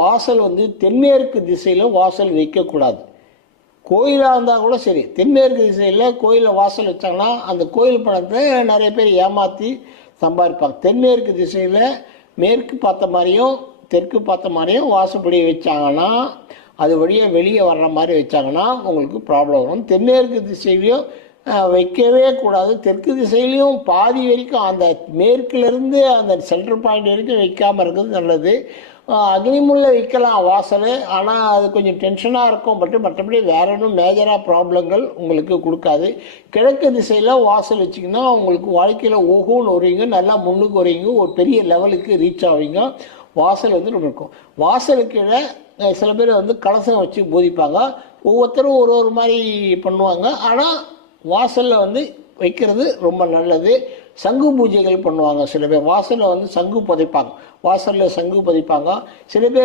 வாசல் வந்து தென்மேற்கு திசையில் வாசல் வைக்கக்கூடாது. கோயிலாக இருந்தால் கூட சரி. தென்மேற்கு திசையில் கோயிலில் வாசல் வச்சாங்கன்னா அந்த கோயில் பணத்தை நிறைய பேர் ஏமாற்றி சம்பாதிப்பாங்க. தென்மேற்கு திசையில் மேற்கு பார்த்த மாதிரியும் தெற்கு பார்த்த மாதிரியும் வாசப்படி வச்சாங்கன்னா அது வழியாக வெளியே வர்ற மாதிரி வச்சாங்கன்னா உங்களுக்கு ப்ராப்ளம் வரும். தென்மேற்கு திசையிலையும் வைக்கவே கூடாது. தெற்கு திசையிலையும் பாதி வரைக்கும் அந்த மேற்குலேருந்து அந்த சென்டர் பாயிண்ட் வரைக்கும் வைக்காமல் இருக்கிறது நல்லது. அஹ், அக்னிமுள்ள வைக்கலாம் வாசல் ஆனால் அது கொஞ்சம் டென்ஷனாக இருக்கும். பட் மற்றபடி வேற ஒன்றும் மேஜராக ப்ராப்ளங்கள் உங்களுக்கு கொடுக்காது. கிழக்கு திசையில் வாசல் வச்சிங்கன்னா உங்களுக்கு வாழ்க்கையில் ஓஹோன்னு வருவீங்க நல்லா முன்னுக்கு வருவீங்க ஒரு பெரிய லெவலுக்கு ரீச் ஆவீங்க. வாசல் வந்து ரொம்ப இருக்கும். வாசலுக்கு கீழே சில பேர் வந்து கலசம் வச்சு போதிப்பாங்க. ஒவ்வொருத்தரும் ஒரு ஒரு மாதிரி பண்ணுவாங்க. ஆனால் வாசலில் வந்து வைக்கிறது ரொம்ப நல்லது. சங்கு பூஜைகள் பண்ணுவாங்க சில பேர். வாசலில் வந்து சங்கு புதைப்பாங்க. வாசலில் சங்கு புதைப்பாங்க. சில பேர்